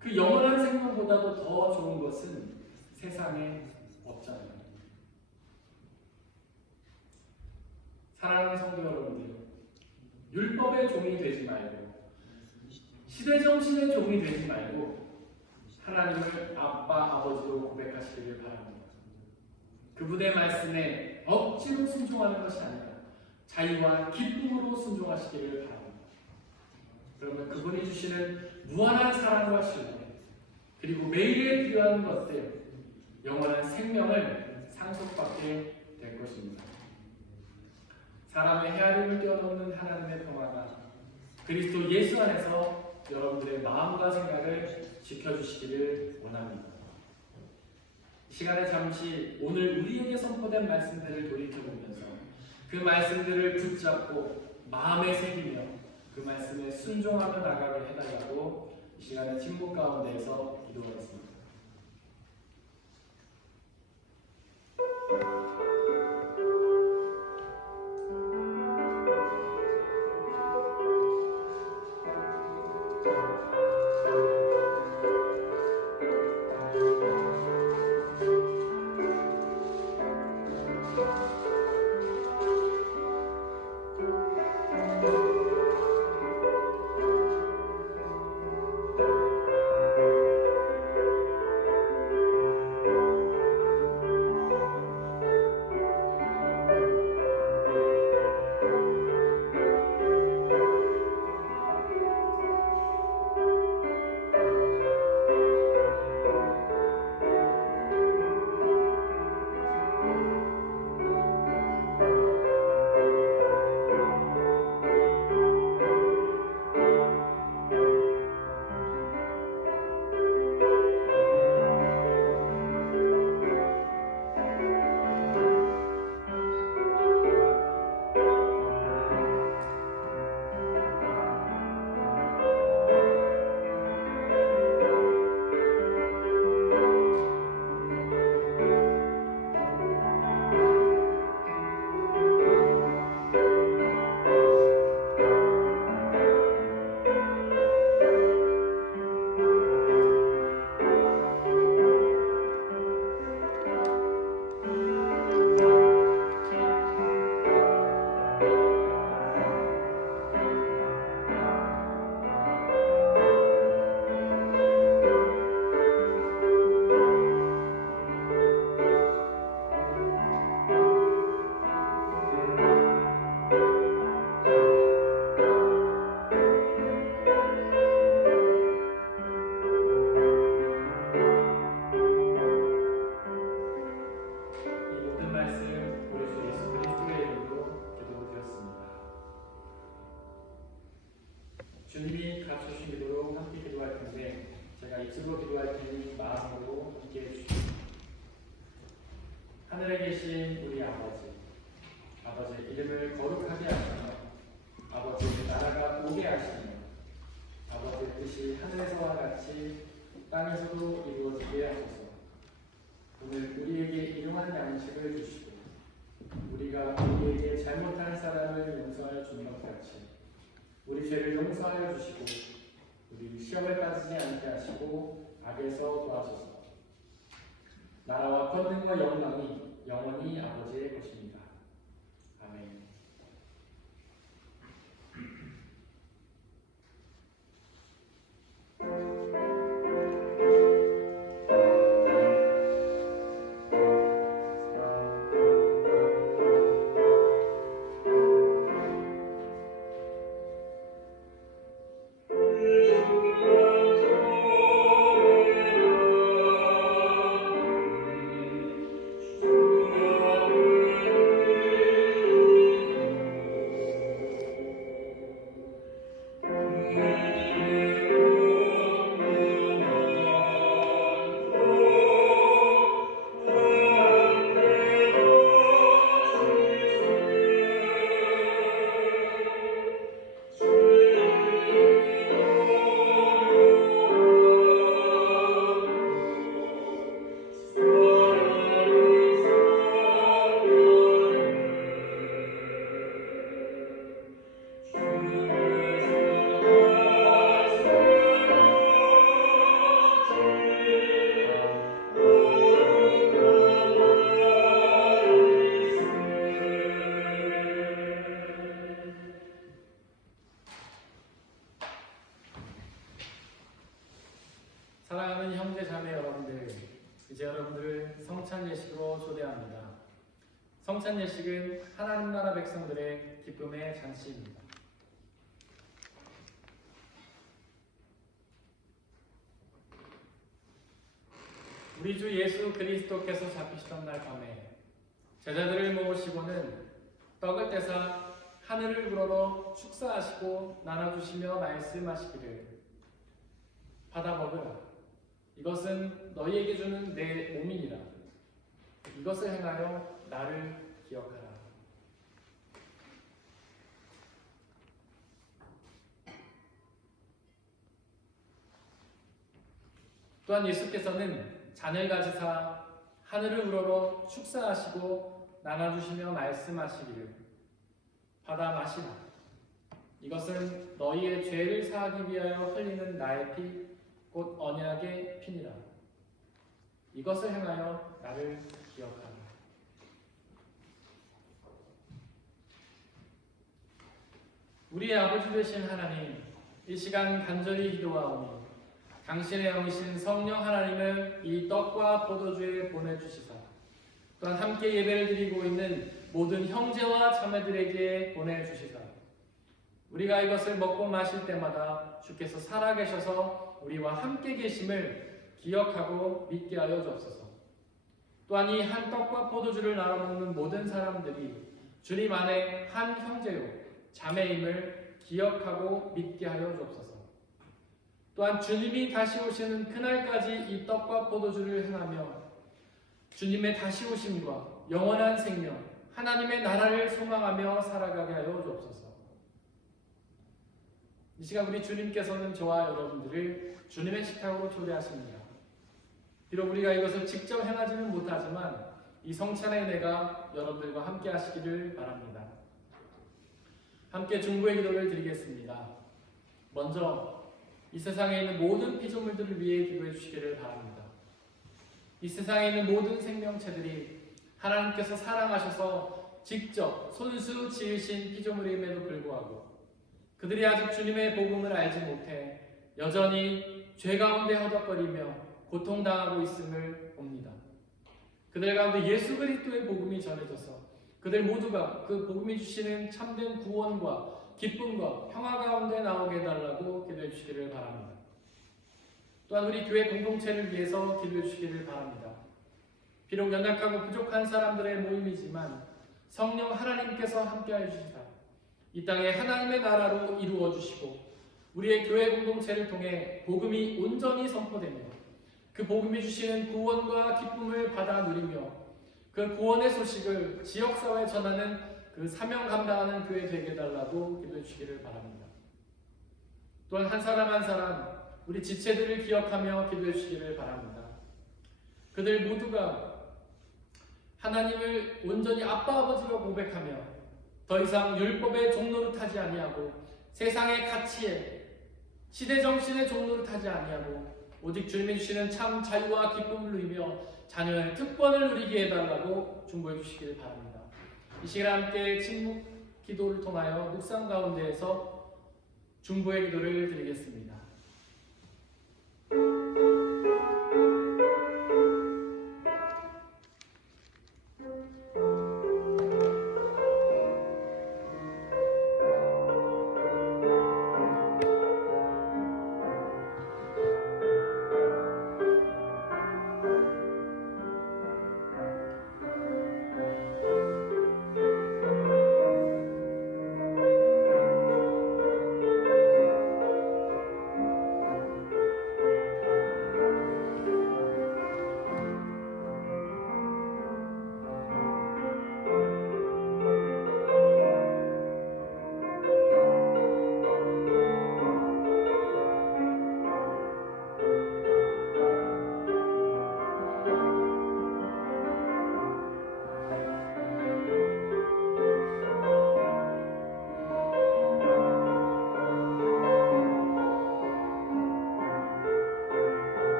그 영원한 생명보다도 더 좋은 것은 세상에 없잖아요. 사랑하는 성도 여러분들, 율법의 종이 되지 말고 시대정신의 종이 되지 말고 하나님을 아빠, 아버지로 고백하시기를 바랍니다. 그분의 말씀에 억지로 순종하는 것이 아니라 자유와 기쁨으로 순종하시기를 바랍니다. 그러면 그분이 주시는 무한한 사랑과 신뢰 그리고 매일에 필요한 것들 영원한 생명을 상속받게 될 것입니다. 사람의 헤아림을 뛰어넘는 하나님의 평화가 그리스도 예수 안에서 여러분들의 마음과 생각을 지켜주시기를 원합니다. 이 시간에 잠시 오늘 우리에게 선포된 말씀들을 돌이켜보면서 그 말씀들을 붙잡고 마음에 새기며 그 말씀에 순종하며 나가게 해달라고 이 시간에 침묵 가운데에서 기도하겠습니다. 주님이 가르쳐주신 기도로 함께 기도할 텐데 제가 입술로 기도할 테니 마음으로 함께 해주시고 하늘에 계신 우리 아버지, 아버지의 이름을 거룩하게 하시며 아버지의 나라가 오게 하시며 아버지의 뜻이 하늘에서와 같이 땅에서도 이루어지게 하소서. 오늘 우리에게 일용할 양식을 주시고 우리가 우리에게 잘못한 사람을 용서하여 주는 것 같이 우리 죄를 용서하여 주시고 우리 시험에 빠지지 않게 하시고 악에서 도와소서. 나라와 권능과 영광이 영원히 아버지의 것입니다. 아멘. 사랑하는 형제 자매 여러분들, 이제 여러분들을 성찬 예식으로 초대합니다. 성찬 예식은 하나님 나라 백성들의 기쁨의 잔치입니다. 우리 주 예수 그리스도께서 잡히시던 날 밤에 제자들을 모으시고는 떡을 떼사 하늘을 우러러 축사하시고 나눠주시며 말씀하시기를 받아 먹으라. 이것은 너희에게 주는 내 몸이니라. 이것을 행하여 나를 기억하라. 또한 예수께서는 잔을 가지사 하늘을 우러러 축사하시고 나눠주시며 말씀하시기를 받아 마시라. 이것은 너희의 죄를 사하기 위하여 흘리는 나의 피, 곧 언약의 피니라. 이것을 행하여 나를 기억하라. 우리의 아버지 되신 하나님, 이 시간 간절히 기도하오니 당신의 영이신 성령 하나님을 이 떡과 포도주에 보내주시사 또한 함께 예배를 드리고 있는 모든 형제와 자매들에게 보내주시사 우리가 이것을 먹고 마실 때마다 주께서 살아계셔서 우리와 함께 계심을 기억하고 믿게 하여 주옵소서. 또한 이 한 떡과 포도주를 나눠 먹는 모든 사람들이 주님 안에 한 형제요 자매임을 기억하고 믿게 하여 주옵소서. 또한 주님이 다시 오시는 그날까지 이 떡과 포도주를 행하며 주님의 다시 오심과 영원한 생명, 하나님의 나라를 소망하며 살아가게 하여 주옵소서. 이 시간 우리 주님께서는 저와 여러분들을 주님의 식탁으로 초대하십니다. 비록 우리가 이것을 직접 행하지는 못하지만 이 성찬의 은혜가 여러분들과 함께 하시기를 바랍니다. 함께 중보의 기도를 드리겠습니다. 먼저 이 세상에 있는 모든 피조물들을 위해 기도해 주시기를 바랍니다. 이 세상에 있는 모든 생명체들이 하나님께서 사랑하셔서 직접 손수 지으신 피조물임에도 불구하고 그들이 아직 주님의 복음을 알지 못해 여전히 죄 가운데 허덕거리며 고통당하고 있음을 봅니다. 그들 가운데 예수 그리스도의 복음이 전해져서 그들 모두가 그 복음이 주시는 참된 구원과 기쁨과 평화 가운데 나오게 해달라고 기도해 주시기를 바랍니다. 또한 우리 교회 공동체를 위해서 기도해 주시기를 바랍니다. 비록 연약하고 부족한 사람들의 모임이지만 성령 하나님께서 함께하여 주시사 이 땅에 하나님의 나라로 이루어 주시고 우리의 교회 공동체를 통해 복음이 온전히 선포되며 그 복음이 주시는 구원과 기쁨을 받아 누리며 그 구원의 소식을 지역사회에 전하는 그 사명 감당하는 교회 되게 해달라고 기도해 주시기를 바랍니다. 또한 한 사람 한 사람 우리 지체들을 기억하며 기도해 주시기를 바랍니다. 그들 모두가 하나님을 온전히 아빠 아버지로 고백하며 더 이상 율법의 종로를 타지 아니하고 세상의 가치에 시대정신의 종로를 타지 아니하고 오직 주님이 주시는 참 자유와 기쁨을 누리며 자녀의 특권을 누리게 해달라고 중보해 주시기를 바랍니다. 이 시간 함께 침묵 기도를 통하여 묵상 가운데에서 중보의 기도를 드리겠습니다.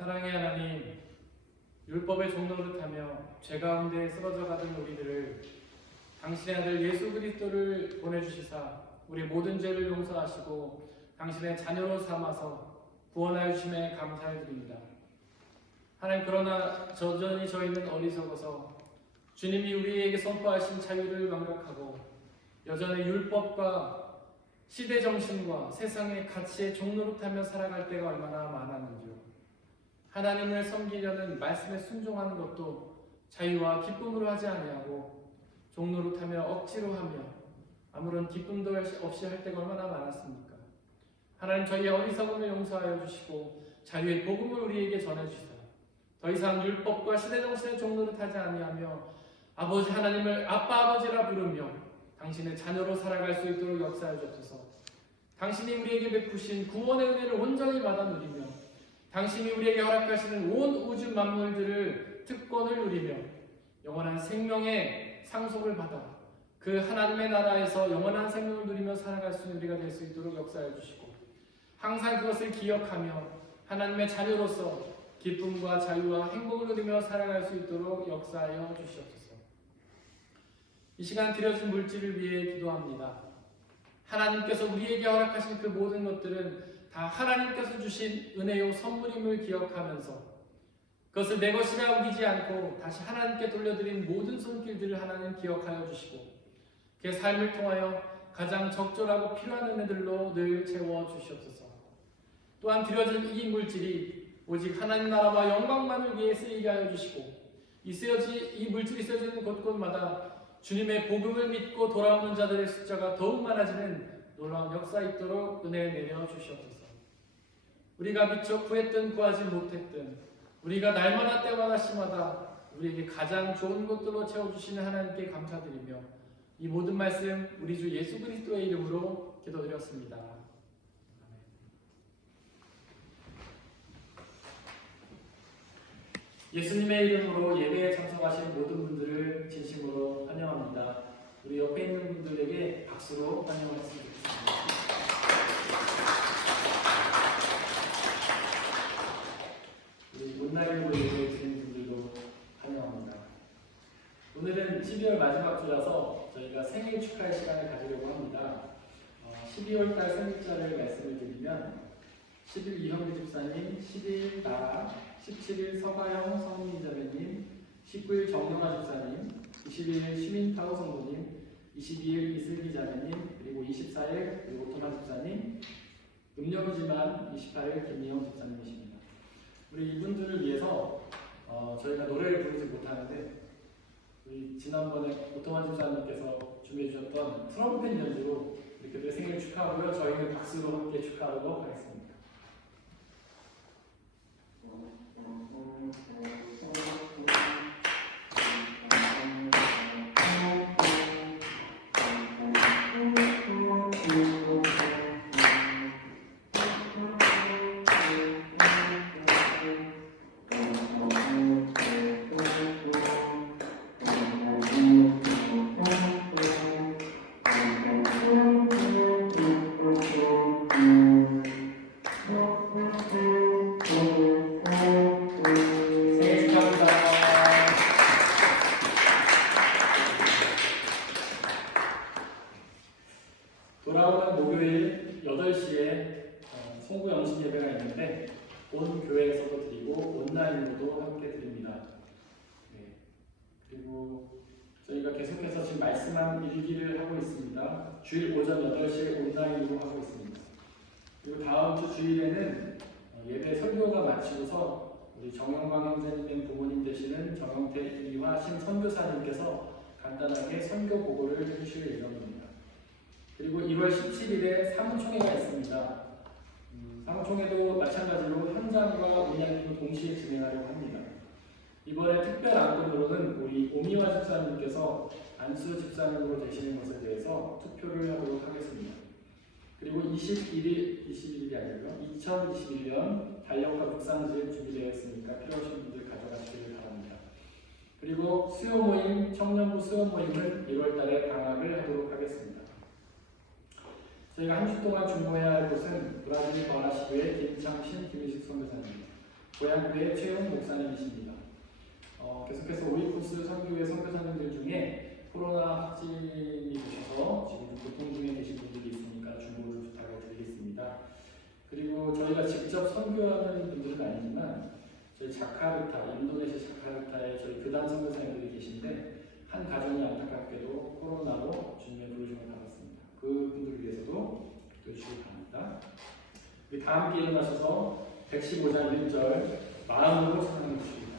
사랑의 하나님, 율법의 종노릇하며 죄 가운데 쓰러져 가던 우리들을 당신의 아들 예수 그리스도를 보내주시사 우리 모든 죄를 용서하시고 당신의 자녀로 삼아서 구원하여 주심에 감사를 드립니다. 하나님, 그러나 여전히 저희는 어리석어서 주님이 우리에게 선포하신 자유를 망각하고 여전히 율법과 시대 정신과 세상의 가치에 종노릇하며 살아갈 때가 얼마나 많았는지요. 하나님을 섬기려는 말씀에 순종하는 것도 자유와 기쁨으로 하지 아니하고 종노릇하며 억지로 하며 아무런 기쁨도 없이 할 때가 얼마나 많았습니까? 하나님, 저희의 어리석음을 용서하여 주시고 자유의 복음을 우리에게 전해주시사 더 이상 율법과 시대 정신에 종노릇하지 아니하며 아버지 하나님을 아빠 아버지라 부르며 당신의 자녀로 살아갈 수 있도록 역사해 주옵소서. 당신이 우리에게 베푸신 구원의 은혜를 온전히 받아 누리며 당신이 우리에게 허락하시는 온 우주 만물들을 특권을 누리며 영원한 생명의 상속을 받아 그 하나님의 나라에서 영원한 생명을 누리며 살아갈 수 있는 우리가 될 수 있도록 역사해 주시고 항상 그것을 기억하며 하나님의 자녀로서 기쁨과 자유와 행복을 누리며 살아갈 수 있도록 역사하여 주시옵소서. 이 시간 드려진 물질을 위해 기도합니다. 하나님께서 우리에게 허락하신 그 모든 것들은 다 하나님께서 주신 은혜요 선물임을 기억하면서 그것을 내 것이라 우기지 않고 다시 하나님께 돌려드린 모든 손길들을 하나님 기억하여 주시고 그 삶을 통하여 가장 적절하고 필요한 은혜들로 늘 채워 주시옵소서. 또한 드려진 이 물질이 오직 하나님 나라와 영광만을 위해 쓰이게 하여 주시고 이 물질이 쓰여지는 곳곳마다 주님의 복음을 믿고 돌아오는 자들의 숫자가 더욱 많아지는 놀라운 역사 있도록 은혜 내려 주시옵소서. 우리가 미처 구했든 구하지 못했든 우리가 날마다 때마다 시마다 우리에게 가장 좋은 것들로 채워주시는 하나님께 감사드리며 이 모든 말씀 우리 주 예수 그리스도의 이름으로 기도드렸습니다. 예수님의 이름으로 예배에 참석하신 모든 분들을 진심으로 환영합니다. 우리 옆에 있는 분들에게 박수로 환영했으면 좋겠습니다. 우리 온라인으로 예배 드리는 분들도 환영합니다. 오늘은 12월 마지막 주라서 저희가 생일 축하의 시간을 가지려고 합니다. 12월달 생일자를 말씀을 드리면 10일 이형규 집사님, 10일 나, 17일 서가영 성민 자매님, 19일 정영아 집사님, 21일 시민타오 성도님, 22일 이슬기 자매님, 그리고 24일 오토마 집사님, 음력이지만 28일 김미영 집사님이십니다. 우리 이분들을 위해서 저희가 노래를 부르지 못하는데 우리 지난번에 오토마 집사님께서 준비해 주셨던 트럼펫 연주로 이렇게 생일 축하하고요. 저희는 박수로 함께 축하하도록 하겠습니다. 돌아오는 목요일 8시에 송구 영신 예배가 있는데 온 교회에서도 드리고 온라인으로도 함께 드립니다. 네. 그리고 저희가 계속해서 지금 말씀한 일기를 하고 있습니다. 주일 오전 8시에 온라인으로 하고 있습니다. 그리고 다음 주 주일에는 예배 설교가 마치고서 우리 정영광 형제님의 부모님 되시는 정영태 이화 신선교사님께서 간단하게 선교 보고를 해주실 예정입니다. 그리고 1월 17일에 사무총회가 있습니다. 사무총회도 마찬가지로 현장과 운영을 동시에 진행하려고 합니다. 이번에 특별 안건으로는 우리 오미화 집사님께서 안수 집사님으로 되시는 것에 대해서 투표를 하도록 하겠습니다. 그리고 21일이 아니고요. 2021년 달력과 묵상지에 준비되어 있으니까 필요하신 분들 가져가시길 바랍니다. 그리고 수요 모임, 청년부 수요 모임은 1월 달에 방학을 하도록 하겠습니다. 저희가 한 주 동안 중보해야 할 곳은 브라질 바라시교의 김창신, 김희식 선교사님, 고향교회 최용 목사님이십니다. 계속해서 오이코스 선교회 선교사님들 중에 코로나 확진이 되셔서 지금 고통 중에 계신 분들이 있으니까 중보를 부탁을 드리겠습니다. 그리고 저희가 직접 선교하는 분들은 아니지만 저희 자카르타, 인도네시아 자카르타에 저희 교단 선교사님들이 계신데 한 가정이 안타깝게도 코로나로 주님의 부르심을 받았습니다. 그 분들을 위해서도 기도해주시기 바랍니다. 우리 다 함께 일어나셔서 115장 1절 마음으로 찬양해 주시기 바랍니다.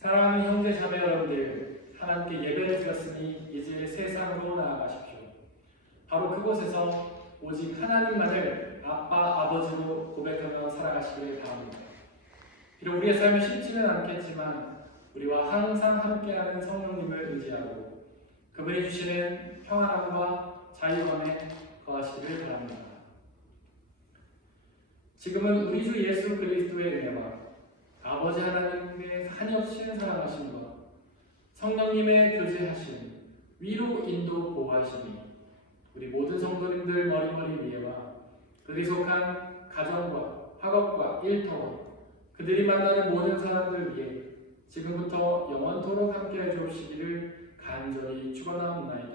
사랑하는 형제 자매 여러분들, 하나님께 예배를 드렸으니 이제 세상으로 나아가십시오. 바로 그곳에서 오직 하나님만을 아빠, 아버지로 고백하며 살아가시기를 바랍니다. 비록 우리의 삶이 쉽지는 않겠지만 우리와 항상 함께하는 성령님을 의지하고 그분이 주시는 평안함과 자유함에 거하시기를 바랍니다. 지금은 우리 주 예수 그리스도의 은혜와 아버지 하나님의 한없이 사랑하심과 성령님의 교제하심, 위로 인도 보호하심이 우리 모든 성도님들 머리머리 위에와 그들이 속한 가정과 학업과 일터와 그들이 만나는 모든 사람들 위에 지금부터 영원토록 함께해 주시기를 간절히 축원하옵나이다.